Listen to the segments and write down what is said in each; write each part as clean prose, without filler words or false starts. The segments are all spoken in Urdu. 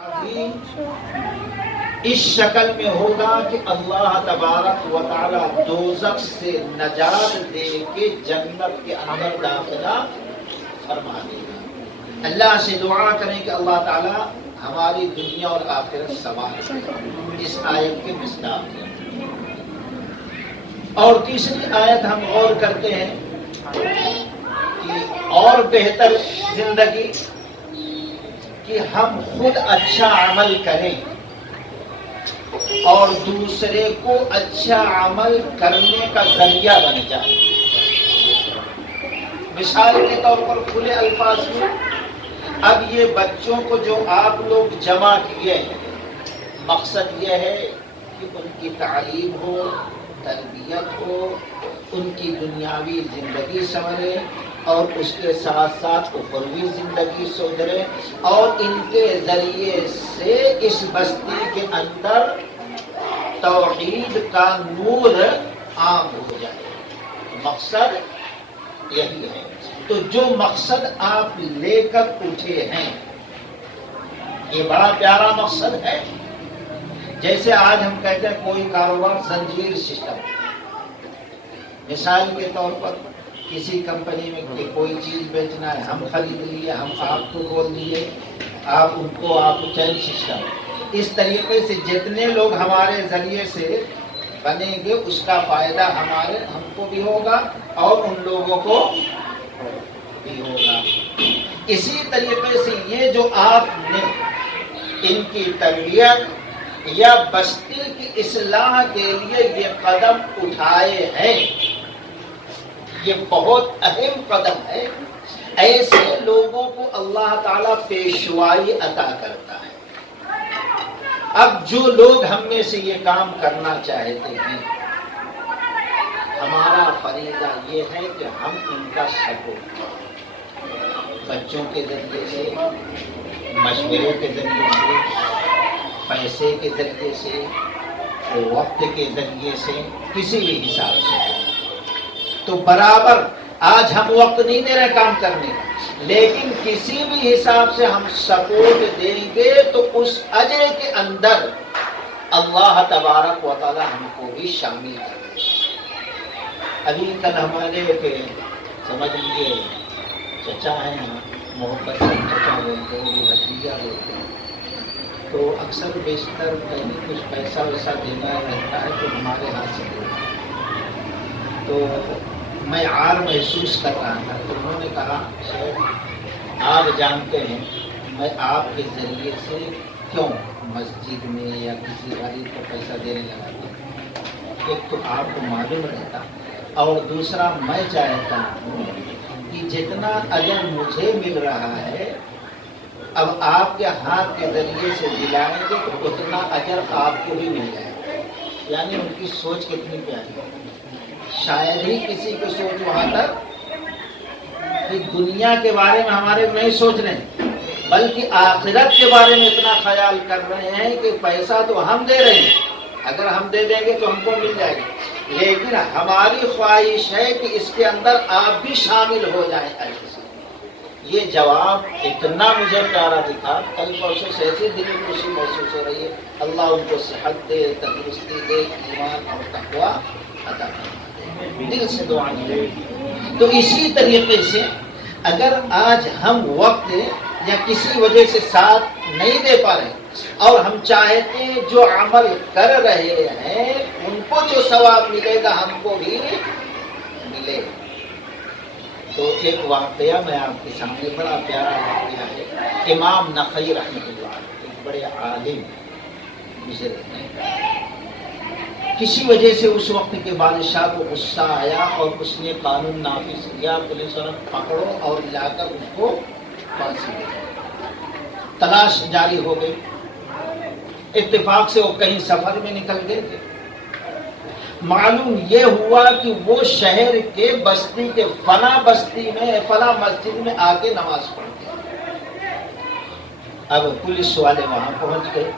عظیم اس شکل میں ہوگا کہ اللہ تبارک و تعالی دوزخ سے نجات دے کے جنت کے اندر داخلہ فرما دے گا۔ اللہ سے دعا کریں کہ اللہ تعالی ہماری دنیا اور آخرت سنوار دے، اس آیت کے مصداق ہے۔ اور تیسری آیت ہم غور کرتے ہیں کہ اور بہتر زندگی کہ ہم خود اچھا عمل کریں اور دوسرے کو اچھا عمل کرنے کا ذریعہ بن جائے۔ مثال کے طور پر کھلے الفاظ میں اب یہ بچوں کو جو آپ لوگ جمع کیے ہیں، مقصد یہ ہے کہ ان کی تعلیم ہو، تربیت ہو، ان کی دنیاوی زندگی سنورے اور اس کے ساتھ ساتھ اخروی زندگی سدھرے اور ان کے ذریعے سے اس بستی کے اندر توحید کا نور عام ہو جائے۔ مقصد یہی ہے۔ تو جو مقصد آپ لے کر اٹھے ہیں یہ بڑا پیارا مقصد ہے۔ جیسے آج ہم کہتے ہیں کوئی کاروبار زنجیر سسٹم، مثال کے طور پر کسی کمپنی میں کوئی چیز بیچنا ہے، ہم خرید لیے، ہم آپ کو بول دیے، آپ ان کو، آپ چین سسٹم۔ اس طریقے سے جتنے لوگ ہمارے ذریعے سے بنیں گے اس کا فائدہ ہم کو بھی ہوگا اور ان لوگوں کو بھی ہوگا۔ اسی طریقے سے یہ جو آپ نے ان کی تربیت یا بستی کی اصلاح کے لیے یہ قدم اٹھائے ہیں، یہ بہت اہم قدم ہے۔ ایسے لوگوں کو اللہ تعالیٰ پیشوائی عطا کرتا ہے۔ اب جو لوگ ہم میں سے یہ کام کرنا چاہتے ہیں، ہمارا فریضہ یہ ہے کہ ہم ان کا سپورٹ کریں، بچوں کے ذریعے سے، مشورے کے ذریعے سے، پیسے کے ذریعے سے، وقت کے ذریعے سے، کسی بھی حساب سے۔ تو برابر آج ہم وقت نہیں دے رہے کام کرنے کا، لیکن کسی بھی حساب سے ہم سپورٹ دیں گے تو اس اجر کے اندر اللہ تبارک و تعالی ہم کو بھی شامل کر دے۔ ابھی کل ہمارے سمجھ لیجیے چچا ہیں، محبت سے چچا بولتے ہیں، وہ بھتیجا بولتے ہیں، تو اکثر بیشتر کہیں کچھ پیسہ ویسا دینا رہتا ہے تو ہمارے ہاتھ سے دیتا ہے۔ تو میں عار محسوس کر رہا تھا تو انہوں نے کہا شیخ آپ جانتے ہیں میں آپ کے ذریعے سے کیوں مسجد میں یا کسی غریب کو پیسہ دینے لگا تھا۔ ایک تو آپ کو معلوم رہتا اور دوسرا میں چاہتا ہوں کہ جتنا اجر مجھے مل رہا ہے اب آپ کے ہاتھ کے ذریعے سے دلائیں گے تو اتنا اجر آپ کو بھی مل جائے گا۔ یعنی ان کی سوچ کتنی پیاری ہے۔ شاید ہی کسی کو سوچ وہاں تک کہ دنیا کے بارے میں ہمارے نہیں سوچ رہے ہیں بلکہ آخرت کے بارے میں اتنا خیال کر رہے ہیں کہ پیسہ تو ہم دے رہے ہیں، اگر ہم دے دیں گے تو ہم کو مل جائے گا، لیکن ہماری خواہش ہے کہ اس کے اندر آپ بھی شامل ہو جائیں۔ یہ جواب اتنا مجھے پیارا دکھا، کل پرسوں سے ایسی دل میں خوشی محسوس ہو رہی ہے۔ اللہ ان کو صحت دے، تندرستی دے، ایمان اور تقوی عطا فرمائے، دل سے دعا کریں۔ تو اسی طریقے سے اگر آج ہم وقت یا کسی وجہ سے ساتھ نہیں دے پا رہے اور ہم چاہتے ہیں جو عمل کر رہے ہیں ان کو جو ثواب ملے گا ہم کو بھی ملے۔ تو ایک واقعہ میں آپ کے سامنے، بڑا پیارا واقعہ ہے۔ امام نخعی رحمۃ اللہ علیہ ایک بڑے عالم گزرے ہیں، کسی وجہ سے اس وقت کے بادشاہ کو غصہ آیا اور اس نے قانون نافذ کیا، پولیس والوں پکڑو اور لا کر اس کو پھانسی دے۔ تلاش جاری ہو گئی، اتفاق سے وہ کہیں سفر میں نکل گئے تھے، معلوم یہ ہوا کہ وہ شہر کے بستی کے فلاں بستی میں فلاں مسجد میں آ کے نماز پڑھ گئے۔ اب پولیس والے وہاں پہنچ گئے،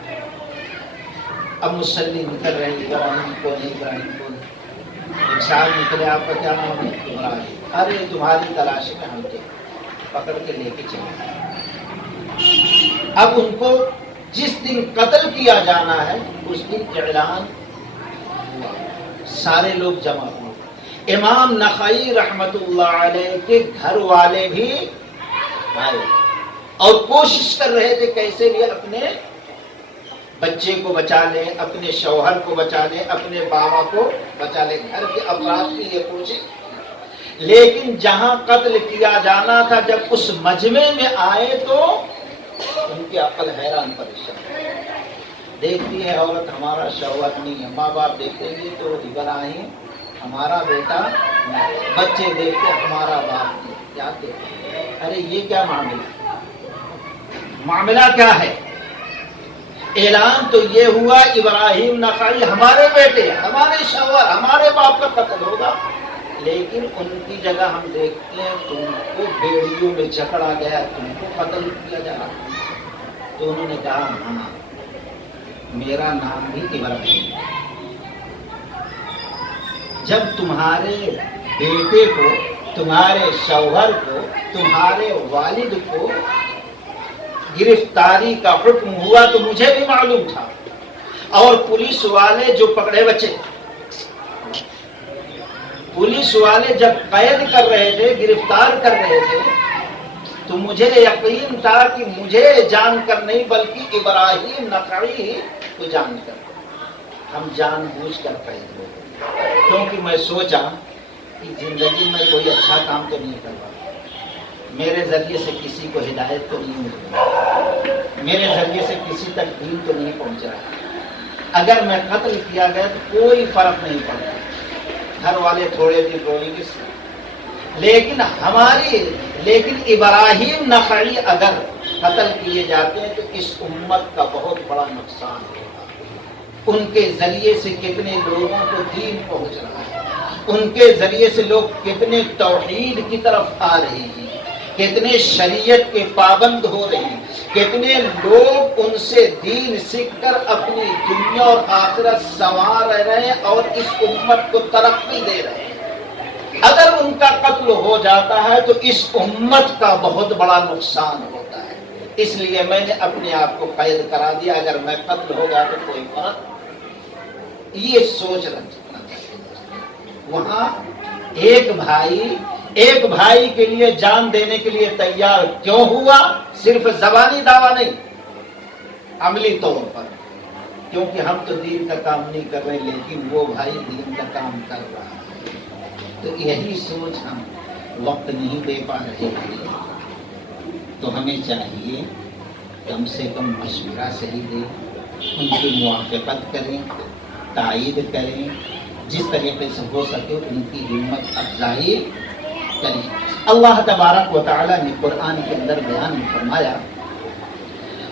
اب مصلی نکل رہے ہیں، ابراہیم کو نہیں، ابراہیم کو نہیں۔ ایک صاحب نکلے، آپ کا کیا نام ہے؟ ابراہیم۔ ارے تمہاری تلاش میں ہم کے پکڑ کے لے کے چلے۔ اب ان کو جس دن قتل کیا جانا ہے اس دن اعلان ہوا، سارے لوگ جمع ہوئے، امام نخعی رحمت اللہ علیہ کے گھر والے بھی آئے اور کوشش کر رہے تھے کیسے بھی اپنے بچے کو بچا لیں، اپنے شوہر کو بچا لیں، اپنے بابا کو بچا لیں، گھر کے افراد کی یہ کوشش۔ لیکن جہاں قتل کیا جانا تھا جب اس مجمع میں آئے تو ان کی عقل حیران پریشان، دیکھتی ہے عورت ہمارا شوہر نہیں ہے، ماں باپ دیکھیں گے تو ابراہیم ہمارا بیٹا، بچے دیکھتے ہمارا باپ نہیں، کیا کہتے ہیں؟ ارے یہ کیا معاملہ کیا ہے؟ اعلان تو یہ ہوا ابراہیم نخعی ہمارے بیٹے، ہمارے شوہر، ہمارے باپ کا قتل ہوگا، لیکن ان کی جگہ ہم دیکھتے ہیں تم کو بیڑیوں میں جکڑا گیا، تم کو قتل کیا جا رہا۔ تو انہوں نے کہا ہاں میرا نام بھی ابراہیم، جب تمہارے بیٹے کو، تمہارے شوہر کو، تمہارے والد کو گرفتاری کا حکم ہوا تو مجھے بھی معلوم تھا، اور پولیس والے جو پکڑے بچے، پولیس والے جب قید کر رہے تھے، گرفتار کر رہے تھے، تو مجھے یقین تھا کہ مجھے جان کر نہیں بلکہ ابراہیم نخعی کو جان کر، ہم جان بوجھ کر قید ہو گئے، کیونکہ میں سوچا کہ زندگی میں کوئی اچھا کام تو نہیں کر رہا، میرے ذریعے سے کسی کو ہدایت تو نہیں مل رہی، میرے ذریعے سے کسی تک دین تو نہیں پہنچ رہا، اگر میں قتل کیا گیا تو کوئی فرق نہیں پڑتا، گھر والے تھوڑے دن روئیں گے، لیکن ابراہیم نخعی اگر قتل کیے جاتے ہیں تو اس امت کا بہت بڑا نقصان ہوگا، ان کے ذریعے سے کتنے لوگوں کو دین پہنچ رہا ہے، ان کے ذریعے سے لوگ کتنے توحید کی طرف آ رہے ہیں، کتنے شریعت کے پابند ہو رہے ہیں، کتنے لوگ ان سے دین سیکھ کر اپنی دنیا اور آخرت سنوار رہے ہیں اور اس امت کو ترقی دے رہے ہیں۔ اگر ان کا قتل ہو جاتا ہے تو اس امت کا بہت بڑا نقصان ہوتا ہے، اس لیے میں نے اپنے آپ کو قید کرا دیا، اگر میں قتل ہو گیا تو کوئی فرق، یہ سوچ رکھنا چاہیے۔ وہاں ایک بھائی کے لیے جان دینے کے لیے تیار کیوں ہوا؟ صرف زبانی دعویٰ نہیں، عملی طور پر، کیونکہ ہم تو دین کا کام نہیں کر رہے لیکن وہ بھائی دین کا کام کر رہا ہے، تو یہی سوچ ہم وقت نہیں دے پا رہے ہیں، تو ہمیں چاہیے کم سے کم مشورہ صحیح دیں، ان کی موافقت کریں، تائید کریں، جس طریقے سے ہو سکے ان کی ہمت افزائی کریں۔ اللہ تبارک و تعالی نے قرآن کے اندر بیان میں فرمایا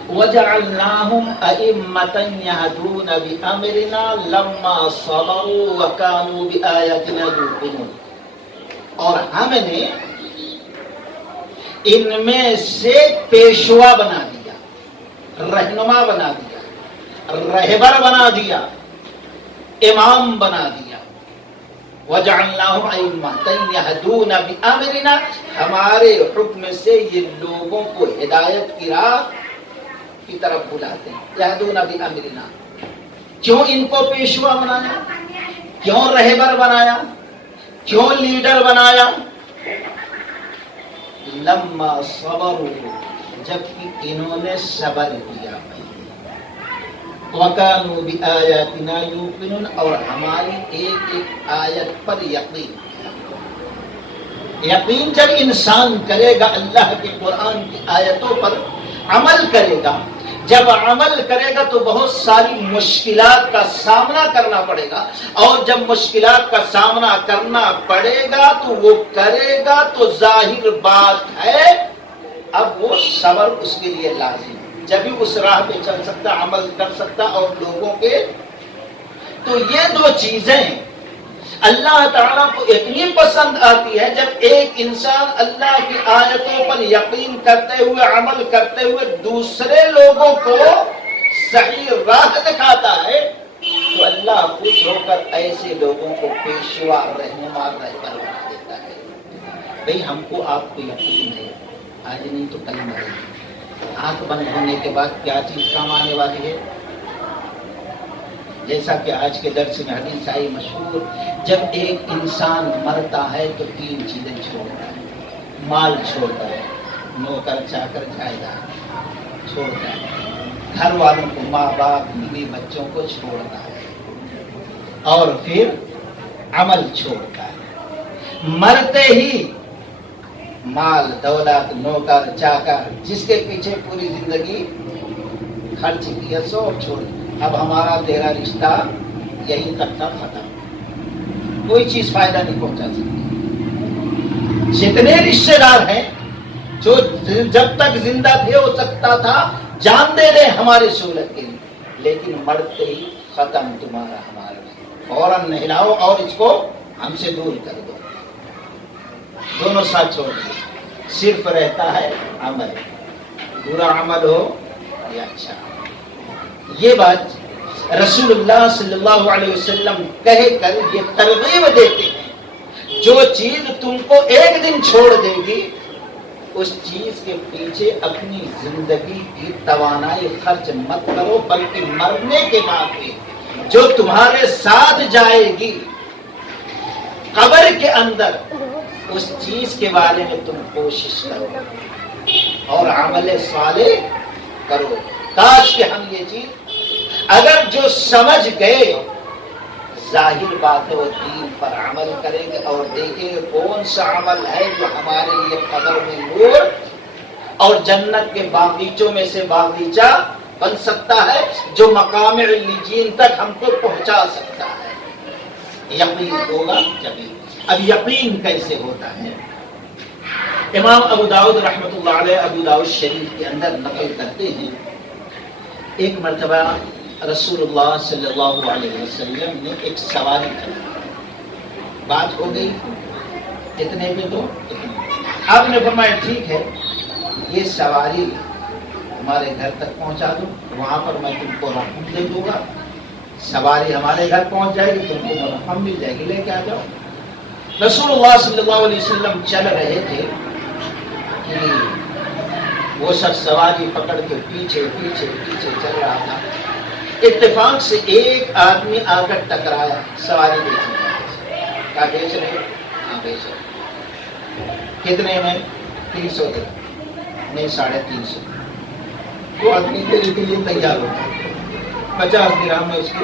وَجَعَلْنَاهُمْ أَئِمَّةً يَهْدُونَ بِأَمْرِنَا لَمَّا صَبَرُوا وَكَانُوا بِآيَاتِنَا يُوقِنُونَ، اور ہم نے ان میں سے پیشوا بنا دیا، رہنما بنا دیا، رہبر بنا دیا، امام بنا دیا۔ وَجَعَلْنَاهُمْ أَئِمَّةً يَهْدُونَ بِأَمْرِنَا، ہمارے حکم سے یہ لوگوں کو ہدایت کی راہ کی طرف بلاتے ہیں۔ یہدون بامرنا، کیوں ان کو پیشوا بنایا، کیوں رہبر بنایا، کیوں لیڈر بنایا؟ لما صبروا، جبکہ انہوں نے صبر کیا، وَكَانُوا بِآيَاتِنَا يُوقِنُونَ، اور ہماری ایک ایک آیت پر یقین۔ یقین جب انسان کرے گا اللہ کے قرآن کی آیتوں پر عمل کرے گا، جب عمل کرے گا تو بہت ساری مشکلات کا سامنا کرنا پڑے گا، اور جب مشکلات کا سامنا کرنا پڑے گا تو وہ کرے گا تو ظاہر بات ہے اب وہ صبر اس کے لیے لازم ہے، جبھی اس راہ پہ چل سکتا، عمل کر سکتا، اور لوگوں کے تو یہ دو چیزیں اللہ تعالیٰ کو اتنی پسند آتی ہے جب ایک انسان اللہ کی آیتوں پر یقین کرتے ہوئے عمل کرتے ہوئے دوسرے لوگوں کو صحیح راہ دکھاتا ہے تو اللہ خوش ہو کر ایسے لوگوں کو پیشوا، رہنما، رہبر بنا دیتا ہے۔ بھئی ہم کو آپ کو یقین ہے، آج نہیں تو کل مریں گے، آنکھ بند ہونے کے بعد کیا چیز کام آنے والی ہے؟ جیسا کہ آج کے درس میں حدیث آئی مشہور، جب ایک انسان مرتا ہے تو 3 چیزیں چھوڑتا ہے، مال چھوڑتا ہے، نوکر چاکر جائیداد چھوڑتا ہے، گھر والوں کو، ماں باپ بیوی بچوں کو چھوڑتا ہے، اور پھر عمل چھوڑتا ہے۔ مرتے ہی مال دولت نوکر چاکر جس کے پیچھے پوری زندگی خرچ کیا سب چھوڑ، اب ہمارا تیرا رشتہ یہی تک تھا، ختم، کوئی چیز فائدہ نہیں پہنچا سکتی۔ جتنے رشتے دار ہیں جو جب تک زندہ تھے ہو سکتا تھا جان دے دیں ہماری سہولت کے لیے، لیکن مرتے ہی ختم تمہارا ہمارا، فوراً نہلاؤ اور اس کو ہم سے دور کر دو، دونوں ساتھ چھوڑ دیں، صرف رہتا ہے عمل، برا عمل ہو یا اچھا۔ یہ بات رسول اللہ صلی اللہ علیہ وسلم کہہ کر یہ ترغیب دیتے ہیں، جو چیز تم کو ایک دن چھوڑ دے گی اس چیز کے پیچھے اپنی زندگی کی توانائی خرچ مت کرو، بلکہ مرنے کے بعد بھی جو تمہارے ساتھ جائے گی قبر کے اندر اس چیز کے بارے میں تم کوشش کرو اور عمل صالح کرو۔ کاش کہ ہم یہ چیز اگر جو سمجھ گئے، ظاہر بات ہے وہ دین پر عمل کریں گے اور دیکھیں گے کون سا عمل ہے جو ہمارے لیے قبر میں نور اور جنت کے باغیچوں میں سے باغیچہ بن سکتا ہے، جو مقام علیین تک ہم کو پہنچا سکتا ہے۔ یقین ہوگا جبھی۔ اب یقین کیسے ہوتا ہے؟ امام ابو داؤد رحمۃ اللہ علیہ ابو داؤد شریف کے اندر نقل کرتے ہیں، ایک مرتبہ رسول اللہ صلی اللہ علیہ وسلم نے ایک سواری کی، بات ہو گئی اتنے پہ تو آپ نے فرمایا ٹھیک ہے یہ سواری ہمارے گھر تک پہنچا دو، وہاں پر میں تم کو رقم دے دوں گا، سواری ہمارے گھر پہنچ جائے گی، تم کو رقم مل جائے گی، لے کے آ جاؤ۔ رسول اللہ صلی اللہ علیہ وسلم چل رہے تھے کہ وہ سب سواری پکڑ کے پیچھے پیچھے پیچھے چل رہا تھا، اتفاق سے ایک آدمی آ کر ٹکرایا، سواری بیچنے والے، کیا بیچ رہے؟ ہاں بیچ رہے۔ کتنے میں؟ 300 درہم، نہیں 350۔ وہ آدمی دینے کے لیے تیار ہوتا ہے، 50 درہم میں اس کی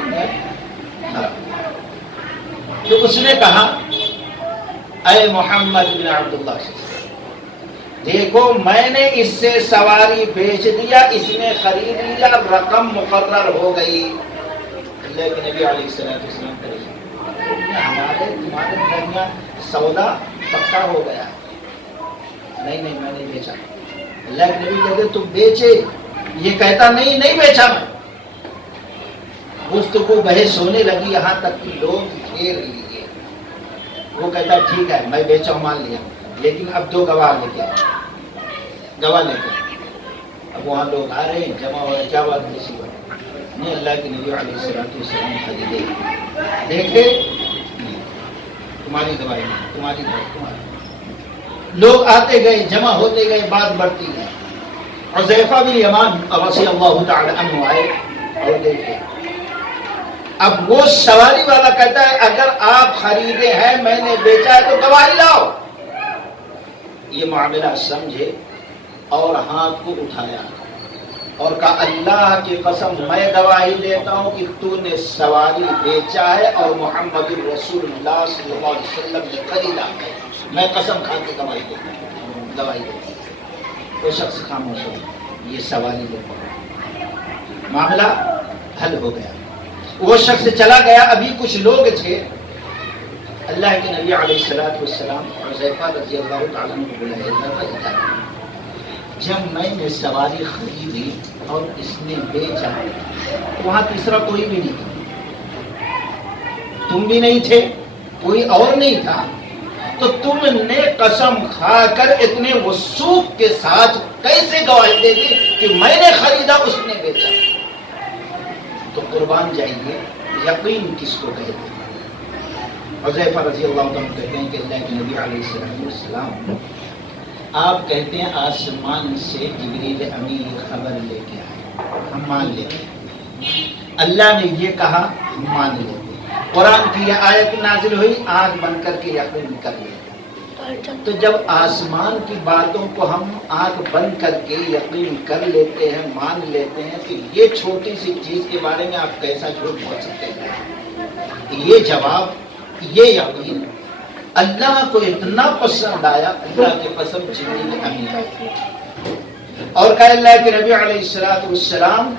تو اس نے کہا اے محمد بن عبداللہ، دیکھو میں نے اس سے سواری بیچ دیا، اس نے خرید لیا، رقم مقرر ہو گئی، لیکن نبی علیہ السلام ہمارے تمہارے درمیان سودا پکا ہو گیا، نہیں میں نے بیچا۔ اللہ کے نبی کہتے تم بیچے، یہ کہتا نہیں بیچا میں۔ گفتگو بحث ہونے لگی، یہاں تک کہ لوگ گھیر لیے۔ وہ کہتا ٹھیک ہے میں بیچا ہوں، مان لیا، لیکن اب 2 گواہ لے کے گواہ لے کے۔ اب وہاں لوگ آ رہے ہیں، جمع ہو رہے، کیا بات کسی بات نہیں، اللہ کے نبی علیہ السلام خریدے، دیکھے تمہاری گواہی، تمہاری تمہاری۔ لوگ آتے گئے، جمع ہوتے گئے، بات بڑھتی گئی۔ حذیفہ بن یمان رضی اللہ تعالی عنہ آئے اور دیکھے، اب وہ سواری والا کہتا ہے اگر آپ خریدے ہیں میں نے بیچا ہے تو گواہی لاؤ۔ یہ معاملہ سمجھے اور ہاتھ کو اٹھایا اور کہا اللہ کی قسم میں گواہی دیتا ہوں کہ تو نے سواری بیچا ہے اور محمد رسول اللہ صلی اللہ علیہ وسلم نے خریدا ہے، میں قسم کھا کے گواہی دیتا ہوں، گواہی دیتا ہوں۔ وہ شخص خاموش ہو، یہ سواری لے پڑا، معاملہ حل ہو گیا، وہ شخص چلا گیا۔ ابھی کچھ لوگ تھے، اللہ کے نبی علیہ السلام حذیفہ رضی اللہ تعالیٰ عنہ کو بلایا، جب میں نے سواری خریدی اور اس نے بیچا، وہاں تیسرا کوئی بھی نہیں تھا، تم بھی نہیں تھے، کوئی اور نہیں تھا، تو تم نے قسم کھا کر اتنے وثوق کے ساتھ کیسے گواہی دے دی کہ میں نے خریدا اس نے بیچا؟ تو قربان جائیے، یقین کس کو کہتے ہیں؟ حذیفہ رضی اللہ عنہ کہتے ہیں کہ اللہ کے نبی علیہ السلام آپ کہتے ہیں آسمان سے جبریل امین خبر لے کے آئے، ہم مان لیتے ہیں، اللہ نے یہ کہا ہم مان لیتے ہیں، قرآن کی یہ آیت نازل ہوئی آنکھ بند کر کے یقین کر لیتے ہیں۔ تو جب آسمان کی باتوں کو ہم آنکھ بند کر کے یقین کر لیتے ہیں، مان لیتے ہیں، تو یہ چھوٹی سی چیز کے بارے میں آپ کیسا جھوٹ بول سکتے ہیں؟ یہ جواب، یہ یقین اللہ کو اتنا پسند آیا، اللہ کی قسم جبریل امین اور کہ اللہ کے نبی علیہ السلام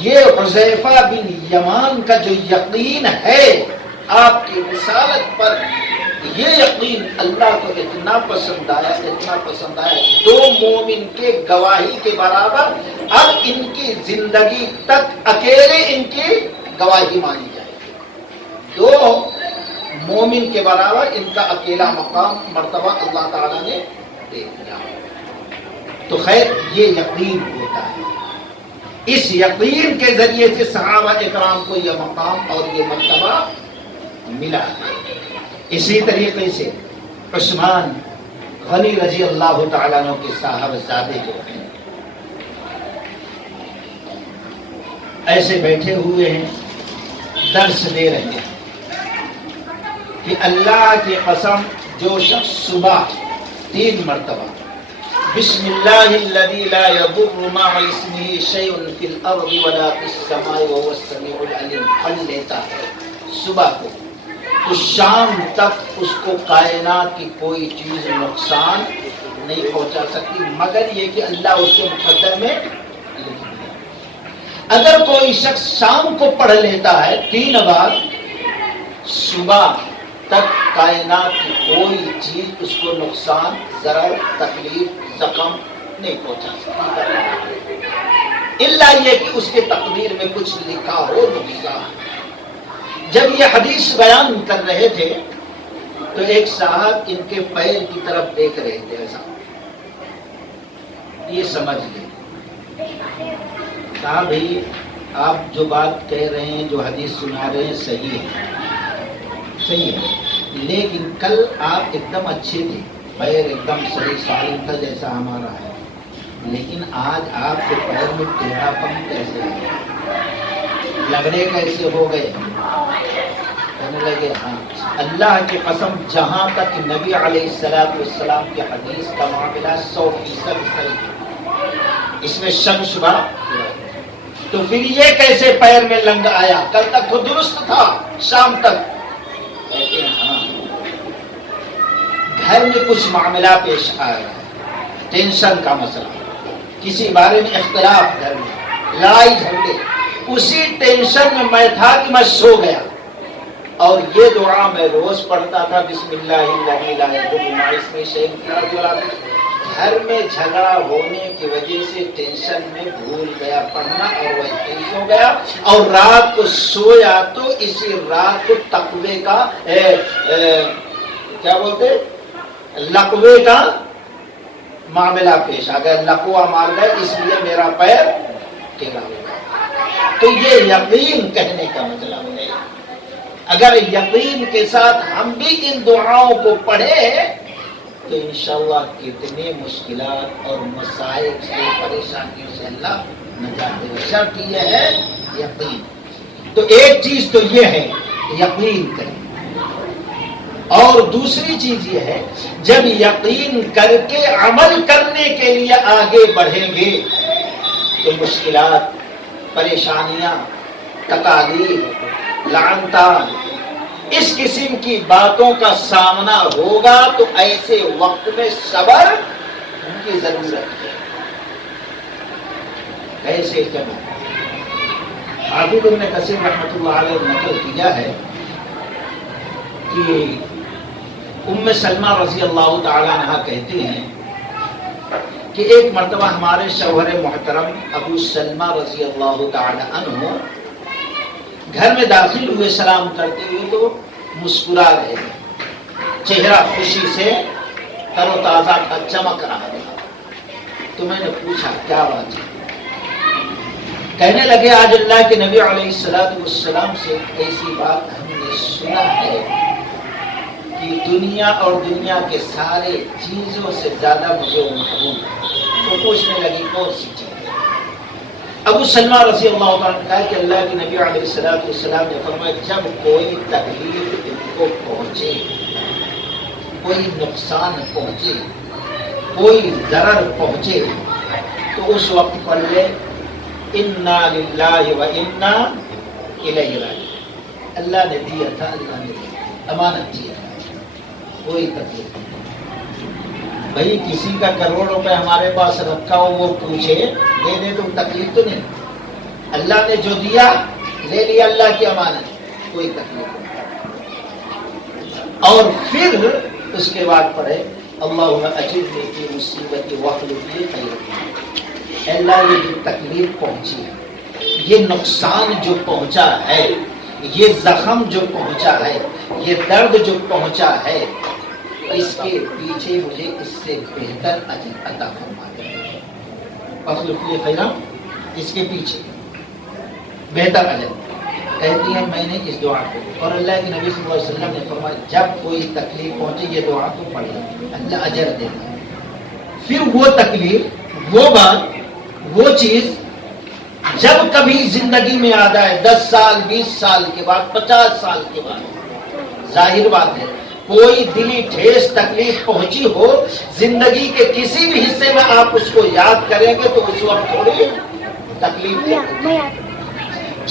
یہ حذیفہ بن یمان کا جو یقین ہے آپ کی رسالت پر، یہ یقین اللہ کو اتنا پسند آیا، اتنا پسند آیا، دو مومن کے گواہی کے برابر اب ان کی زندگی تک اکیلے ان کی گواہی مانی جائے گی، دو مومن کے برابر ان کا اکیلا مقام مرتبہ اللہ تعالیٰ نے دے دیا۔ تو خیر یہ یقین ہوتا ہے، اس یقین کے ذریعے سے صحابہ اکرام کو یہ مقام اور یہ مرتبہ ملا۔ اسی طریقے سے عثمان غنی رضی اللہ تعالیٰ عنہ کے صاحبزادے جو ہیں ایسے بیٹھے ہوئے ہیں، درس دے رہے ہیں کہ اللہ کی قسم جو شخص صبح 3 مرتبہ بسم اللہ الذی لا یضر مع اسمہ شیء فی الارض ولا فی السماء وهو السمیع العلیم پڑھ لیتا ہے صبح کو، تو شام تک اس کو کائنات کی کوئی چیز نقصان نہیں پہنچا سکتی مگر یہ کہ اللہ اس کے مقدر میں لکھ دیا۔ اگر کوئی شخص شام کو پڑھ لیتا ہے 3 بار، صبح تک کائنات کی کوئی چیز اس کو نقصان، ضرر، تکلیف، زخم نہیں پہنچا سکتی، الا یہ کہ اس کے تقدیر میں کچھ لکھا ہو نقصان۔ جب یہ حدیث بیان کر رہے تھے تو ایک صاحب ان کے پیر کی طرف دیکھ رہے تھے، ایسا یہ سمجھ لیں، کہا بھائی آپ جو بات کہہ رہے ہیں، جو حدیث سنا رہے ہیں صحیح ہے، صحیح ہے، لیکن کل آپ ایک دم اچھے تھے، پیر ایک دم صحیح سالم تھا جیسا ہمارا ہے، لیکن آج آپ کے پیر میں ٹیڑھا پن کیسے ہے، لگڑے کیسے ہو گئے؟ کہنے لگے ہاں اللہ کی قسم جہاں تک نبی علیہ السلام کی حدیث کا معاملہ 100% صحیح، اس میں شک شبہ، تو پھر یہ کیسے پیر میں لنگ آیا؟ کل تک تو درست تھا، شام تک۔ کہتے ہیں ہاں گھر میں کچھ معاملہ پیش آیا ہے، ٹینشن کا مسئلہ، کسی بارے میں اختلاف، گھر میں لڑائی جھگڑے، اسی ٹینشن میں میں تھا کہ میں سو گیا، اور یہ دعا میں روز پڑھتا تھا بسم اللہ الذی لا یضر مع اسمہ شیء فی الارض ولا فی السماء، گھر میں جھگڑا ہونے کی وجہ سے ٹینشن میں بھول گیا پڑھنا اور وہی سو گیا، اور رات کو سویا تو اسی رات کو تقوی کا کیا بولتے لقوے کا معاملہ پیش آ گیا، لقوہ مار گئے، اس لیے میرا پیر ٹیڑھا ہو گیا۔ تو یہ یقین کہنے کا مطلب ہے، اگر یقین کے ساتھ ہم بھی ان دعاؤں کو پڑھیں تو انشاءاللہ کتنے مشکلات اور مسائل سے، پریشانیوں سے اللہ نجات دے گا۔ شرط یہ ہے یقین۔ تو ایک چیز تو یہ ہے یقین کریں، اور دوسری چیز یہ ہے جب یقین کر کے عمل کرنے کے لیے آگے بڑھیں گے تو مشکلات، پریشانیاں، تکالیف، لعنتان، اس قسم کی باتوں کا سامنا ہوگا، تو ایسے وقت میں صبر کی ضرورت ہے۔ کیسے جب حافظ ابن کثیر رحمۃ اللہ علیہ نقل کیا ہے کہ ام سلمہ رضی اللہ تعالی عنہ کہتی ہیں کہ ایک مرتبہ ہمارے شوہر محترم ابو سلمہ رضی اللہ تعالی عنہ گھر میں داخل ہوئے، سلام کرتے ہوئے تو مسکرا رہے تھے، چہرہ خوشی سے تر و تازہ تھا، چمک رہا تھا۔ تو میں نے پوچھا کیا بات ہے؟ کہنے لگے آج اللہ کے نبی علیہ السلام سے ایسی بات ہم نے سنا ہے کہ دنیا اور دنیا کے سارے چیزوں سے زیادہ مجھے وہ محبوب ہے۔ تو پوچھنے لگی کون سی چیز؟ ابو سلمہ رضی اللہ عنہ نے کہا کہ اللہ کے نبی علیہ السلام نے فرمایا جب کوئی تکلیف ان کو پہنچے، کوئی نقصان پہنچے، کوئی ضرر پہنچے، تو اس وقت پڑھ لے انا للہ و انا الیہ راجعون۔ اللہ نے دیا تھا، اللہ نے دیا، امانت دیا تھا، کوئی تکلیف نہیں۔ بھائی کسی کا کروڑ روپے ہمارے پاس رکھا ہو، وہ پوچھے دے دے تو تکلیف تو نہیں۔ اللہ نے جو دیا لے لیا، اللہ کی امانت، کوئی تکلیف نہیں۔ اور پھر اس کے بعد پڑھے اللہم اجرنی فی مصیبتی واخلف لی خیرا منہا۔ اللہ یہ جو تکلیف پہنچی ہے، یہ نقصان جو پہنچا ہے، یہ زخم جو پہنچا ہے، یہ درد جو پہنچا ہے، اس کے پیچھے مجھے اس سے بہتر اجر عطا فرما دے۔ واخلف لی خیرا، اس کے پیچھے بہتر اجر۔ کہتی ہے میں نے اس دعا کو، اور اللہ کے نبی صلی اللہ علیہ وسلم نے فرمایا جب کوئی تکلیف پہنچے یہ دعا کو پڑھ لے، اللہ اجر دے گا۔ پھر وہ تکلیف، وہ بات، وہ چیز جب کبھی زندگی میں آ جائے، 10 سال 20 سال کے بعد، 50 سال کے بعد، ظاہر بات ہے کوئی دلی ٹھیس تکلیف پہنچی ہو زندگی کے کسی بھی حصے میں، آپ اس کو یاد کریں گے تو اس وقت تھوڑی تکلیف ہے۔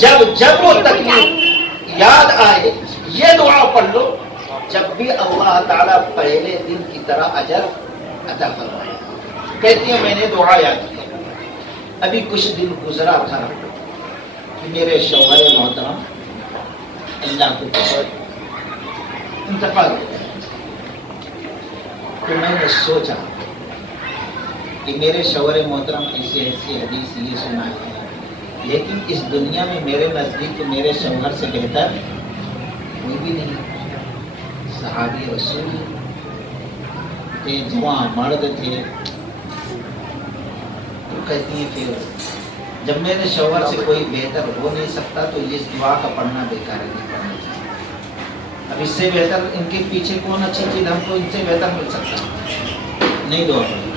جب وہ تکلیف یاد آئے یہ دعا پڑھ لو، جب بھی اللہ تعالیٰ پہلے دن کی طرح اجر عطا فرمائے۔ کہتی ہے میں نے دعا یاد کی، ابھی کچھ دن گزرا تھا کہ میرے شوہر محترم اللہ کو قدر انتقال ہو گیا، تو میں نے سوچا کہ میرے شوہر محترم ایسی حدیث یہ سنا ہے، لیکن اس دنیا میں میرے نزدیک میرے شوہر سے بہتر کوئی بھی نہیں۔ صحابی رسول تھے، جوان مرد تھے۔ تو کہتی ہیں پھر جب میرے شوہر سے کوئی بہتر ہو نہیں سکتا تو اس دعا کا پڑھنا بیکار ہے، نہیں پڑھنا چاہیے۔ اب اس سے بہتر ان کے پیچھے کون اچھی چیز ہم کو ان سے بہتر مل سکتا، نہیں دعا پڑھی۔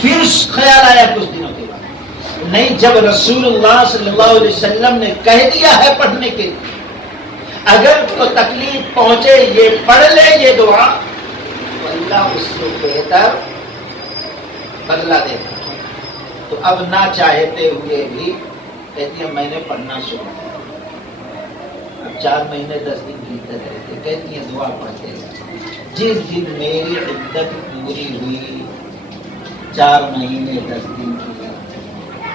پھر خیال آیا کچھ دنوں کے بعد، نہیں جب رسول اللہ صلی اللہ علیہ وسلم نے کہہ دیا ہے پڑھنے کے لیے، اگر کو تکلیف پہنچے یہ پڑھ لے یہ دعا، تو اللہ اس سے بہتر بدلہ دیتا۔ تو اب نہ چاہتے ہوئے بھی کہتی ہے میں نے پڑھنا شروع کیا۔ اب 4 مہینے 10 دن کی عدت رہتے، کہتی ہیں دعا پڑھتے ہیں۔ جس دن میری عدت پوری ہوئی 4 مہینے 10 دن کی،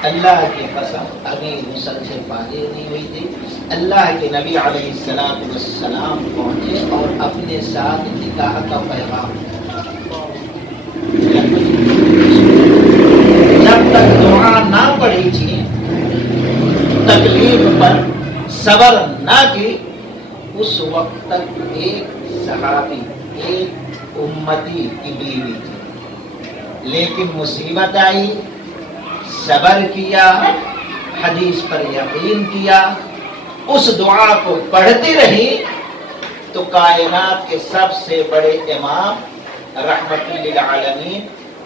اللہ کی قسم ابھی غسل سے فارغ نہیں ہوئی تھی، اللہ کے نبی علیہ السلام پہنچے اور اپنے ساتھ نکاح کا پیغام۔ جب تک دعا نہ پڑھی تھی، تکلیف پر صبر نہ کی، اس وقت تک ایک صحابی، ایک امتی کی بیوی تھی، لیکن مصیبت آئی، صبر کیا، حدیث پر یقین کیا، اس دعا کو پڑھتی رہی، تو کائنات کے سب سے بڑے امام رحمت للعالمین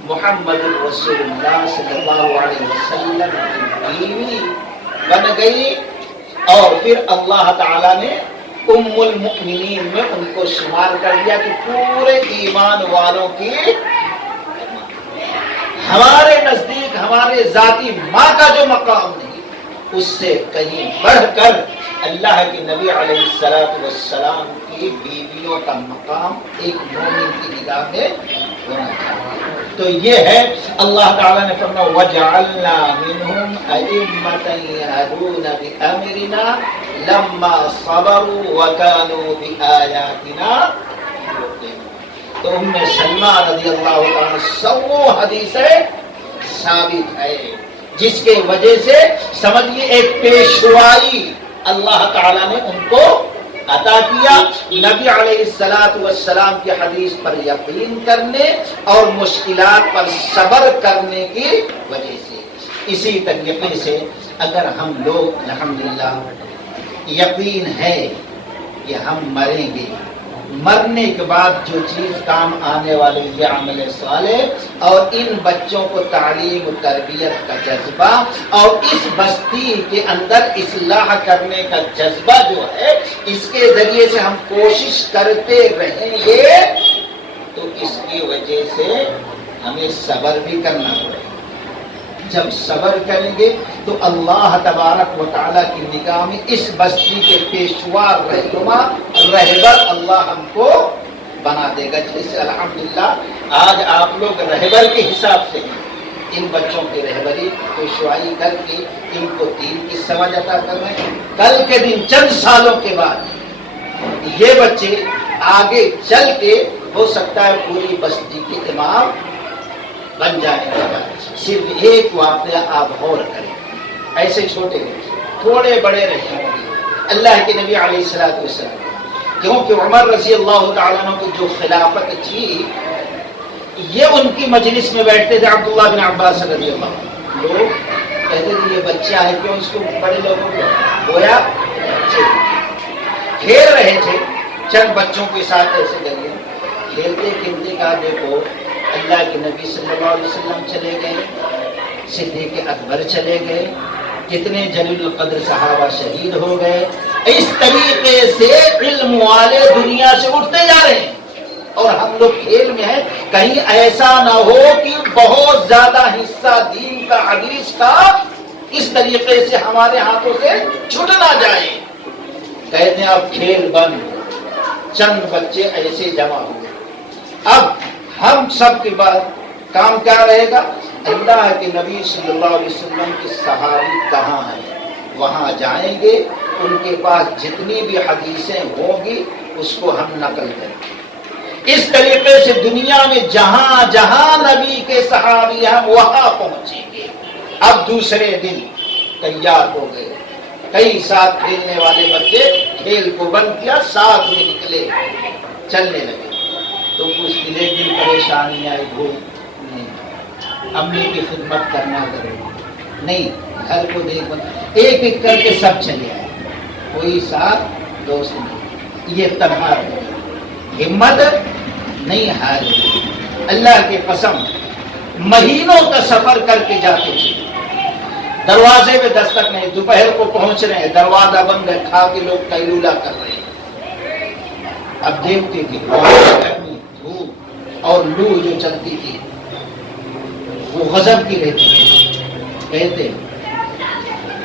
محمد رسول اللہ صلی اللہ علیہ وسلم کی بیوی بن گئی، اور پھر اللہ تعالیٰ نے ام المؤمنین میں ان کو شمار کر دیا کہ پورے ایمان والوں کی ہمارے نزدیک ہمارے ذاتی ماں کا جو مقام نہیں، اس سے کہیں بڑھ کر اللہ کے نبی علیہ السلام کی بیویوں کا مقام ایک مومن کی نگاہ میں ہونا چاہیے۔ تو یہ ہے اللہ تعالیٰ نے فرمایا وَجَعَلْنَا مِنْهُمْ أَئِمَّةً يَهْدُونَ بِأَمْرِنَا لَمَّا صَبَرُوا وَكَانُوا بِآيَاتِنَا يُوقِنُونَ۔ تو ام سلمہ رضی اللہ عنہ سو حدیثیں ثابت ہے، جس کے وجہ سے سمجھیے ایک پیشوائی اللہ تعالیٰ نے ان کو عطا کیا، نبی علیہ السلام کی حدیث پر یقین کرنے اور مشکلات پر صبر کرنے کی وجہ سے۔ اسی طریقے سے اگر ہم لوگ الحمدللہ یقین ہے کہ ہم مریں گے، مرنے کے بعد جو چیز کام آنے والی یہ عمل صالح، اور ان بچوں کو تعلیم و تربیت کا جذبہ اور اس بستی کے اندر اصلاح کرنے کا جذبہ جو ہے، اس کے ذریعے سے ہم کوشش کرتے رہیں گے تو اس کی وجہ سے ہمیں صبر بھی کرنا پڑے گا۔ جب صبر کریں گے تو اللہ تبارک و تعالیٰ کی نگاہ میں اس بستی کے پیشوا رہنما رہبر اللہ ہم کو بنا دے گا۔ جیسے الحمدللہ آج آپ لوگ رہبر کے حساب سے ان بچوں کی رہبری پیشوائی کر کے ان کو دین کی سمجھ عطا کر رہے ہیں۔ کل کے دن چند سالوں کے بعد یہ بچے آگے چل کے ہو سکتا ہے پوری بستی کے امام بن جانے کے بعد۔ صرف ایک واقعہ آپ غور کریں، ایسے چھوٹے تھوڑے بڑے رہے ہوں گے اللہ کے نبی علیہ الصلوۃ والسلام، کیونکہ عمر رضی اللہ تعالیٰ عنہ کی جو خلافت تھی یہ ان کی مجلس میں بیٹھتے تھے عبداللہ بن عباس رضی اللہ عنہ، لوگ کہتے تھے یہ بچہ ہے کیوں اس کو بڑے لوگوں کو گویا بچے کھیل رہے تھے، چند بچوں کے ساتھ ایسے کریے کھیلتے کھیلتے کہا دیکھو اللہ کے نبی صلی اللہ علیہ وسلم چلے گئے، صدیق اکبر چلے گئے، کتنے جلیل القدر صحابہ شہید ہو گئے، اس طریقے سے علم والے دنیا سے اٹھتے جا رہے ہیں اور ہم لوگ کھیل میں ہیں، کہیں ایسا نہ ہو کہ بہت زیادہ حصہ دین کا حدیث کا اس طریقے سے ہمارے ہاتھوں سے چھوٹ نہ جائے۔ کہتے ہیں اب کھیل بند، چند بچے ایسے جمع ہوئے، اب ہم سب کے بعد کام کیا رہے گا؟ اللہ کے نبی صلی اللہ علیہ وسلم کی صحابی کہاں ہیں وہاں جائیں گے، ان کے پاس جتنی بھی حدیثیں ہوں گی اس کو ہم نقل کریں گے۔ اس طریقے سے دنیا میں جہاں جہاں نبی کے صحابی ہیں وہاں پہنچیں گے۔ اب دوسرے دن تیار ہو گئے، کئی ساتھ کھیلنے والے بچے کھیل کو بند کیا، ساتھ میں نکلے چلنے لگے۔ تو کچھ دن ایک دن پریشانی آئی، بھول نہیں، امی کی خدمت کرنا ضروری نہیں، گھر کو دیکھ ایک ایک کر کے سب چلے آئے، کوئی ساتھ دوست نہیں، یہ تنہا رہے، ہمت نہیں ہاری۔ اللہ کی قسم مہینوں کا سفر کر کے جاتے تھے، دروازے میں دستک نہیں، دوپہر کو پہنچ رہے ہیں، دروازہ بند ہے، کھا کے لوگ قیلولہ کر رہے ہیں۔ اب دیکھتے تھے اور لو جو چلتی تھی وہ غضب کی رہتی تھی، کہتے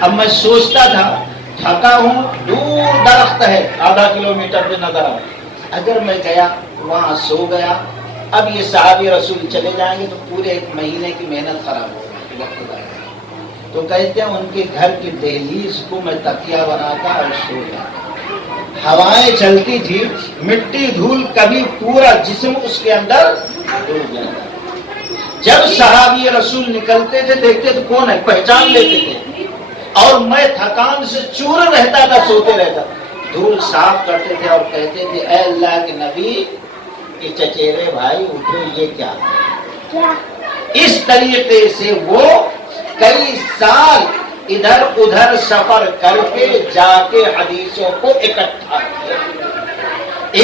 اب میں سوچتا تھا تھکا ہوں، دور درخت ہے آدھا کلومیٹر پہ نظر آ، اگر میں گیا وہاں سو گیا، اب یہ صحابی رسول چلے جائیں گے تو پورے ایک مہینے کی محنت خراب ہو گئی، وقت ضائع۔ تو کہتے ہیں ان کے گھر کی دہلیز کو میں تکیہ بناتا اور سو جاتا، ہوائیں چلتی تھی، مٹی دھول کبھی پورا جسم اس کے اندر ڈوب جاتا۔ جب صحابی رسول نکلتے تھے دیکھتے تو کون ہے پہچان لیتے تھے، اور میں تھکان سے چور رہتا تھا، سوتے رہتا، دھول صاف کرتے تھے اور کہتے تھے اے اللہ کے نبی کہ چچیرے بھائی اٹھو، یہ کیا ہے؟ اس طریقے سے وہ کئی سال ادھر ادھر سفر کر کے جا کے حدیثوں کو اکٹھا کیا۔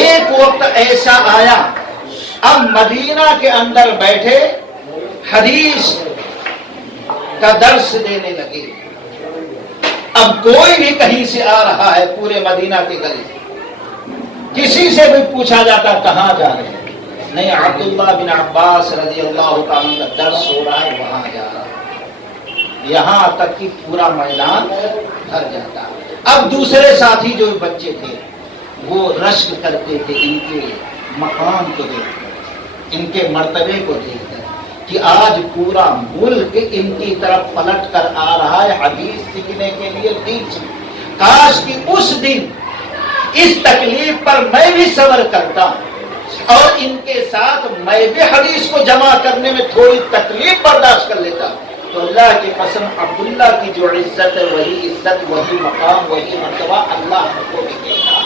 ایک وقت ایسا آیا، اب مدینہ کے اندر بیٹھے حدیث کا درس دینے لگے، اب کوئی بھی کہیں سے آ رہا ہے پورے مدینہ کے گلے، کسی سے بھی پوچھا جاتا کہاں جا رہے ہیں، نہیں عبداللہ بن عباس رضی اللہ تعالیٰ کا درس ہو رہا ہے وہاں جا رہا ہے، یہاں تک کہ پورا میدان بھر جاتا۔ اب دوسرے ساتھی جو بچے تھے وہ رشک کرتے تھے ان کے مقام کو دیکھ کر، ان کے مرتبے کو دیکھ کر کہ آج پورا ملک ان کی طرف پلٹ کر آ رہا ہے حدیث سیکھنے کے لیے، دین سیکھنے۔ کاش کہ اس دن اس تکلیف پر میں بھی صبر کرتا اور ان کے ساتھ میں بھی حدیث کو جمع کرنے میں تھوڑی تکلیف برداشت کر لیتا، تو اللہ کی قسم عبداللہ کی جو عزت ہے وہی عزت، وہی مقام، وہی مرتبہ اللہ ہم کو بھی دیتا۔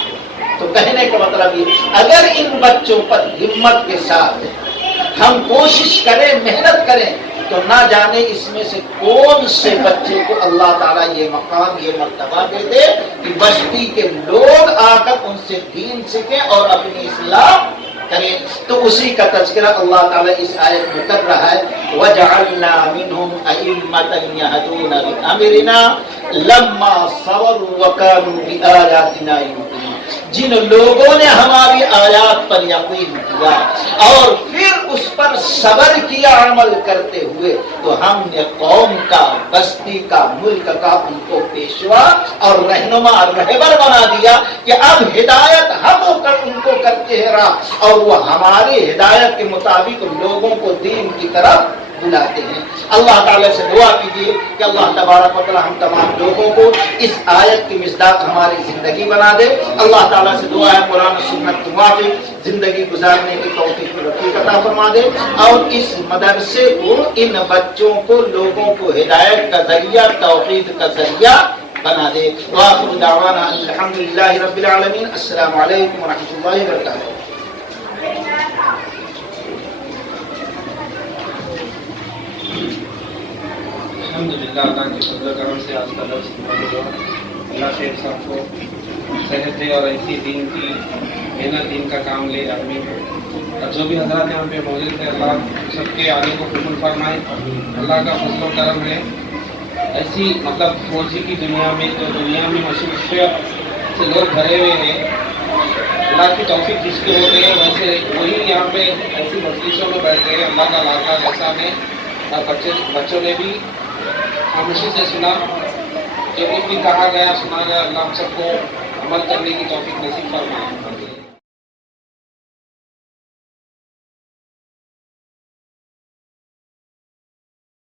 تو کہنے کا مطلب یہ، اگر ان بچوں پر ہمت کے ساتھ ہم کوشش کریں، محنت کریں تو نہ جانے اس میں سے کون سے بچے کو اللہ تعالیٰ یہ مقام یہ مرتبہ دے دے کہ بستی کے لوگ آ کر ان سے دین سیکھیں اور اپنی اصلاح کریں. تو اسی کا تذکرہ اللہ تعالیٰ اس آیت میں کر رہا ہے. وَجَعَلْنَا مِنْهُمْ أَئِمَّةً يَهْدُونَ بِأَمْرِنَا لَمَّا صَبَرُوا وَكَانُوا بِآيَاتِنَا يُوقِنُونَ. جن لوگوں نے ہماری آیات پر یقین کیا اور پھر اس پر صبر کیا عمل کرتے ہوئے, تو ہم نے قوم کا, بستی کا, ملک کا ان کو پیشوا اور رہنما رہبر بنا دیا کہ اب ہدایت ہم ان کو کرتے ہیں راہ اور وہ ہماری ہدایت کے مطابق لوگوں کو دین کی طرف بلاتے ہیں. اللہ تعالیٰ سے دعا کیجیے کہ اللہ تبارک و تعالیٰ ہم تمام لوگوں کو اس آیت کی مصداق ہماری زندگی بنا دے. اللہ تعالیٰ سے دعا ہے قرآن و سنت کے موافق زندگی گزارنے کی توفیق رفیق عطا فرما دے اور اس مدرسے کو, ان بچوں کو, لوگوں کو ہدایت کا ذریعہ, توحید کا ذریعہ بنا دے. وآخر دعوانا الحمدللہ رب العالمین. السلام علیکم ورحمۃ اللہ وبرکاتہ. الحمدللہ اللہ کے فضل و کرم سے آج کا درس اللہ شیخ صاحب کو صحت دے اور ایسی دین کی محنت, دین کا کام لے آدمی کو. اور جو بھی حضرات یہاں پہ موجود تھے اللہ سب کے آنے کو قبول فرمائے. اللہ کا فضل و کرم ہے. ایسی مطلب فوجی کی دنیا میں, جو دنیا میں مصروفیت سے لوگ بھرے ہوئے ہیں, اللہ کی توفیق جس کے ہوتے ہیں ویسے وہی یہاں پہ ایسی مجلسوں میں بیٹھ گئے. اللہ کا لاکھا ایسا ہے اور بچوں نے بھی خاموشی سے سنا, جو بھی کہا گیا سنا گیا. اللہ ہم سب کو عمل کرنے کی توفیق نصیب فرمائے.